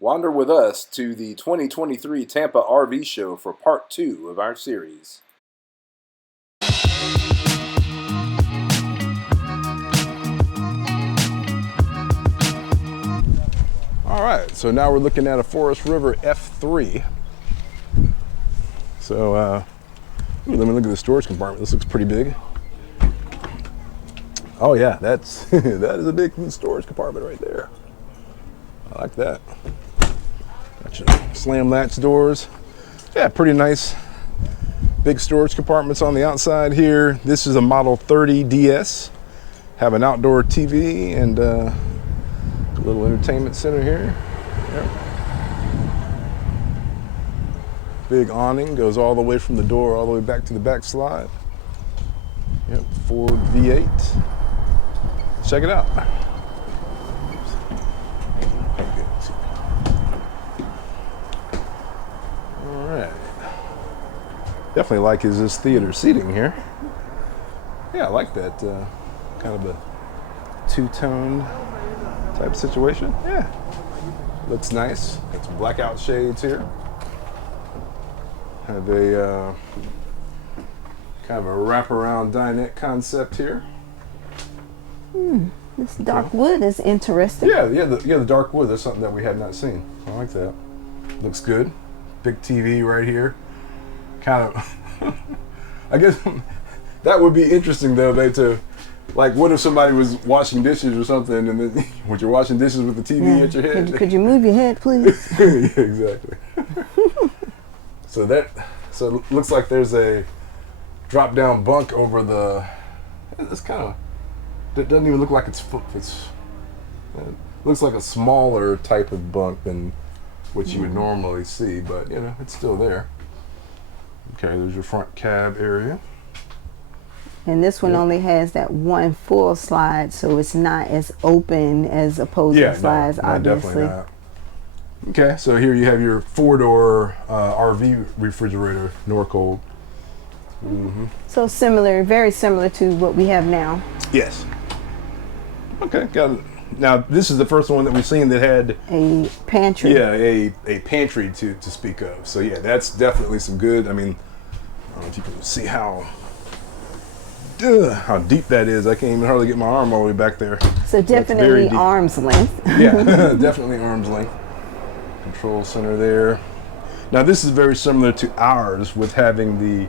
Wander with us to the 2023 Tampa RV Show for part 2 of our series. All right, so now we're looking at a Forest River F3. So, let me look at the storage compartment. This looks pretty big. Oh yeah, that's that is a big storage compartment right there. I like that. Got your slam latch doors. Yeah, pretty nice. Big storage compartments on the outside here. This is a Model 30 DS. Have an outdoor TV and a little entertainment center here. Yep. Big awning goes all the way from the door all the way back to the back slide. Yep, Ford V8. Check it out. All right. Definitely like this theater seating here. Yeah, I like that kind of a two-tone type situation. Yeah, looks nice. Got some blackout shades here. Have a kind of a wraparound dinette concept here. This dark wood is interesting. Yeah, the dark wood. That's something that we had not seen. I like that. Looks good. Big TV right here. Kind of. I guess that would be interesting though, babe. To like, what if somebody was washing dishes or something, and then when you're washing dishes with the TV at your head? Could you move your head, please? Yeah, exactly. So it looks like there's a drop-down bunk over the. It's kind of. It doesn't even look like it looks like a smaller type of bunk than what you would normally see, but you know, it's still there. Okay, there's your front cab area. And this one only has that one full slide, so it's not as open as opposing slides, obviously. Definitely not. Okay, so here you have your 4-door RV refrigerator, Norcold. So similar, very similar to what we have now. Yes. Okay, got it. Now this is the first one that we've seen that had a pantry. Yeah, a pantry to speak of. So yeah, that's definitely some good. I mean, I don't know if you can see how deep that is. I can't even hardly get my arm all the way back there. So definitely arm's length. Yeah, definitely arm's length. Control center there. Now this is very similar to ours with having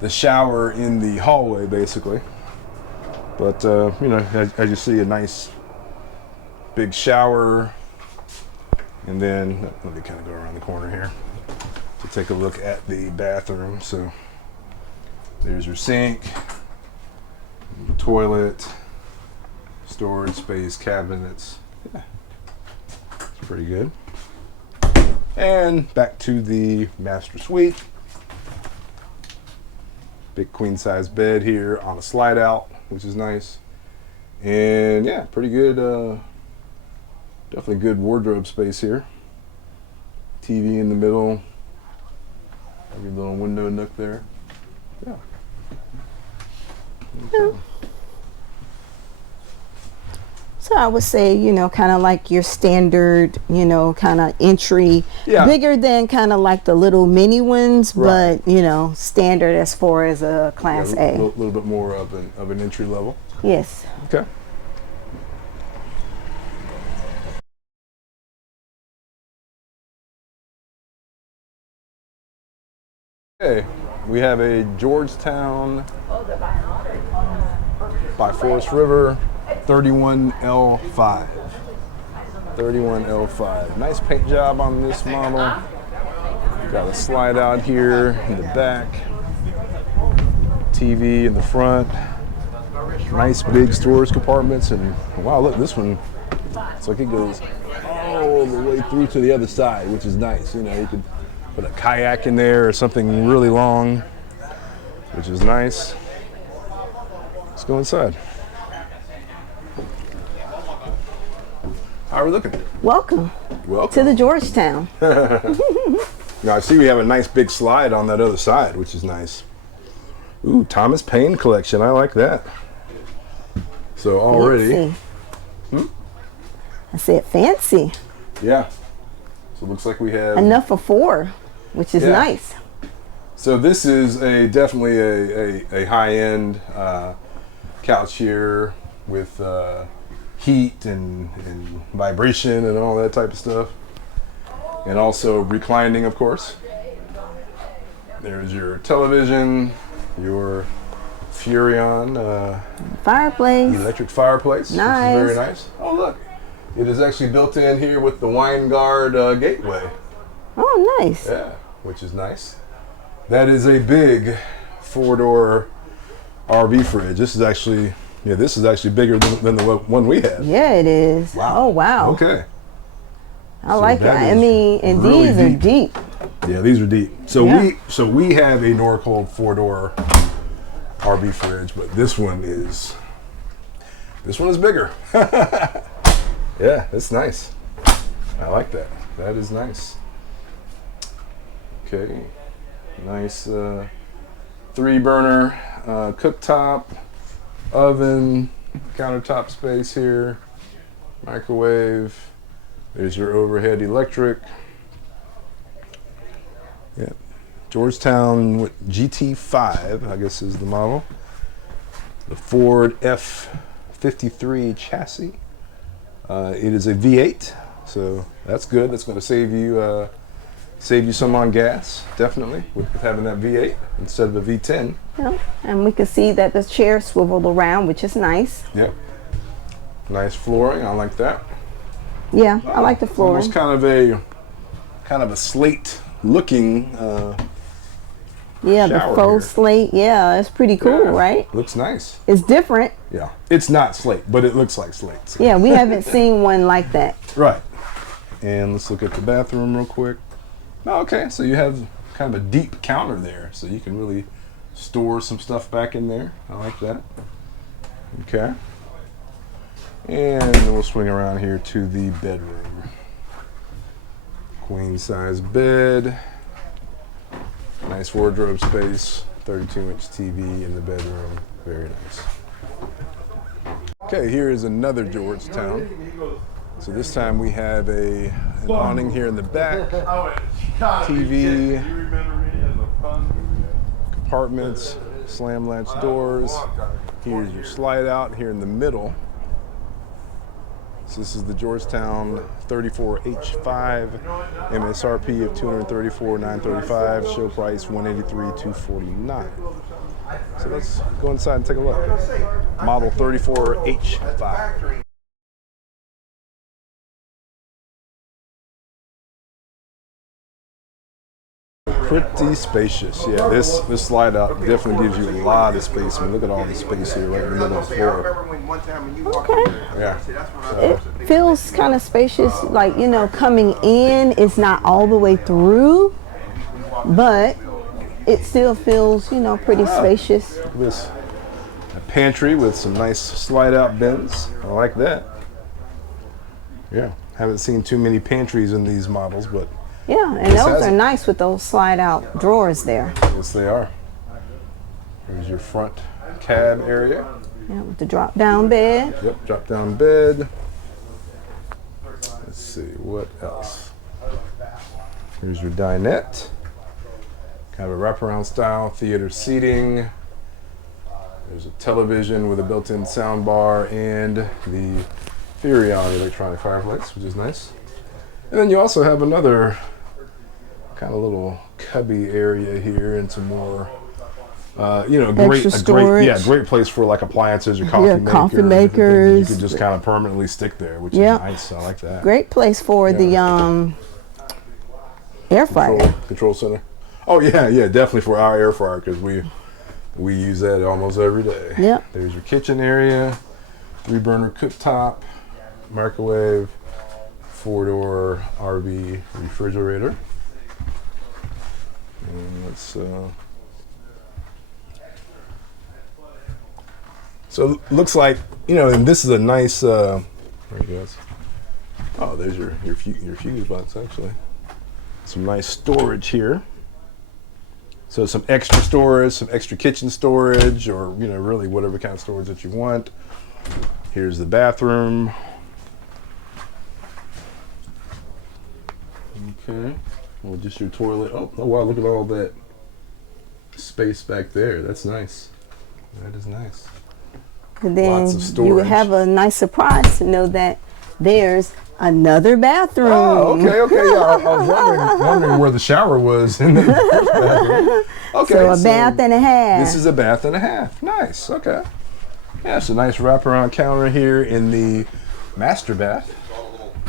the shower in the hallway basically. But you know, as you see, a nice big shower, and then let me kind of go around the corner here to take a look at the bathroom. So there's your sink, toilet, storage space, cabinets. Yeah, it's pretty good. And back to the master suite. Big queen size bed here on a slide out, which is nice. And yeah, pretty good, definitely good wardrobe space here. TV in the middle. Every little window nook there. Yeah. Okay. So I would say, you know, kind of like your standard, you know, kind of entry, bigger than kind of like the little mini ones, right. But, you know, standard as far as a Class A. A little bit more of an entry level. Yes. Okay. Okay, we have a Georgetown by Forest River 31L5. 31L5. Nice paint job on this model. Got a slide out here in the back. TV in the front. Nice big storage compartments, and wow, look, this one, it's like it goes all the way through to the other side, which is nice. You know, you could put a kayak in there or something really long, which is nice. Let's go inside. How are we looking? Welcome. Welcome to the Georgetown. Now I see we have a nice big slide on that other side, which is nice. Ooh, Thomas Paine collection. I like that. So already. I said fancy. Yeah. So it looks like we have enough for 4, which is nice. So this is definitely a high-end couch here with heat and vibration and all that type of stuff. And also reclining, of course. There's your television, your Furrion fireplace. electric fireplace. Nice. Which is very nice. Oh, look. It is actually built in here with the wine guard gateway. Oh, nice. Yeah, which is nice. That is a big 4-door RV fridge. This is actually bigger than the one we have. Yeah, it is. Wow. Oh, wow. Okay. I like that. I mean, and really these are deep. Yeah, these are deep. So we have a Norcold 4-door RV fridge, but this one is bigger. Yeah, it's nice. I like that. That is nice. Okay. Nice 3-burner cooktop, oven, countertop space here, microwave. There's your overhead electric. Yeah, Georgetown GT5, I guess is the model. The Ford F53 chassis. It is a V8, so that's good. That's going to save you some on gas, definitely, with having that V8 instead of a V10. Yeah, and we can see that the chair swiveled around, which is nice. Yep. Nice flooring. I like that. Yeah, I like the flooring. Almost kind of a slate looking yeah, the faux slate. Yeah, it's pretty cool, right? Looks nice. It's different. Yeah, it's not slate, but it looks like slate. So. Yeah, we haven't seen one like that. Right. And let's look at the bathroom real quick. Oh, okay, so you have kind of a deep counter there, so you can really store some stuff back in there. I like that. Okay. And then we'll swing around here to the bedroom. Queen size bed. Nice wardrobe space. 32-inch TV in the bedroom. Very nice. Okay, here is another Georgetown. So this time we have an awning here in the back. TV. Compartments. Slam latch doors. Here's your slide out here in the middle. So this is the Georgetown 34H5, MSRP of $234,935, show price $183,249. So let's go inside and take a look. Model 34H5. Pretty spacious. Yeah, this slide out definitely gives you a lot of space. I mean, look at all the space here right in the middle of the floor. Okay. Yeah. It feels kind of spacious, like, you know, coming in, it's not all the way through, but it still feels, you know, pretty spacious. Look at this. A pantry with some nice slide out bins. I like that. Yeah. Haven't seen too many pantries in these models, but yeah, and those are nice with those slide out drawers there. Yes, they are. Here's your front cab area. Yeah, with the drop down bed. Yep, drop down bed. Let's see, what else? Here's your dinette. Kind of a wraparound style theater seating. There's a television with a built-in sound bar and the Furrion electronic fireplace, which is nice. And then you also have another kind of little cubby area here and some more, you know, great place for like appliances or coffee makers. You could just kind of permanently stick there, which is nice. I like that. Great place for the air fryer. Control center. Oh yeah, definitely for our air fryer because we use that almost every day. Yeah. There's your kitchen area, 3-burner cooktop, microwave, 4-door RV refrigerator. And let's so looks like, you know, and this is a nice there it goes. Oh, there's your fuse box actually. Some nice storage here. So some extra storage, some extra kitchen storage, or, you know, really whatever kind of storage that you want. Here's the bathroom. Okay. Well, just your toilet. Oh wow, look at all that space back there. That's nice. That is nice. And then Lots of storage. you would have a nice surprise to know that there's another bathroom. Oh, okay. Yeah, I was wondering where the shower was in the first bathroom. Okay, so a bath and a half. This is a bath and a half. Nice. Okay. Yeah, it's a nice wraparound counter here in the master bath.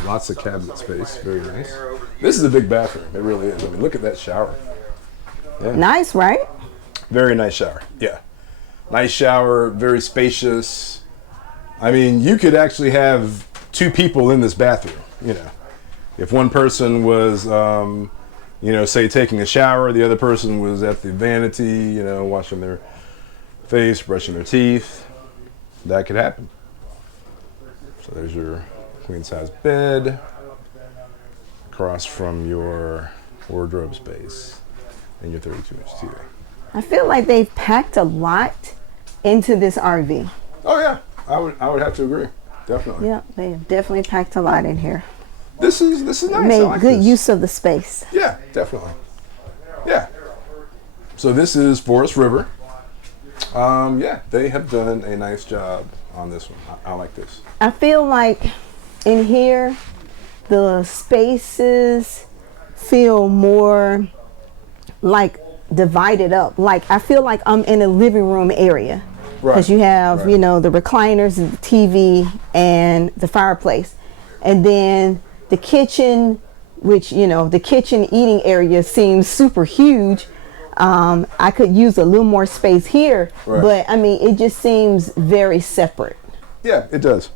Lots of cabinet space. Very nice. This is a big bathroom. It really is. I mean, look at that shower. Yeah. Nice, right? Very nice shower. Yeah. Nice shower. Very spacious. I mean, you could actually have 2 people in this bathroom. You know, if one person was, say taking a shower, the other person was at the vanity, washing their face, brushing their teeth. That could happen. So there's your queen size bed across from your wardrobe space and your 32-inch TV. I feel like they've packed a lot into this RV. Oh yeah, I would have to agree. Definitely. Yeah, they have definitely packed a lot in here. This is nice. Made I like good this. use of the space. Yeah, definitely. Yeah. So this is Forest River. Yeah, they have done a nice job on this one. I like this. I feel like in here, the spaces feel more like divided up. Like I feel like I'm in a living room area. Because you have, the recliners, the TV, and the fireplace. And then the kitchen, which, the kitchen eating area seems super huge. I could use a little more space here, but I mean, it just seems very separate. Yeah, it does.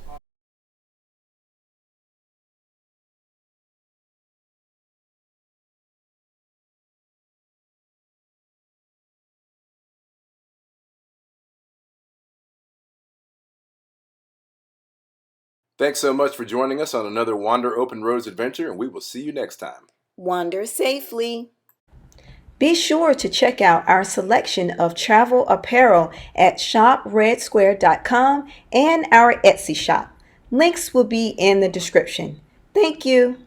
Thanks so much for joining us on another Wander Open Roads adventure, and we will see you next time. Wander safely. Be sure to check out our selection of travel apparel at shopredsquare.com and our Etsy shop. Links will be in the description. Thank you.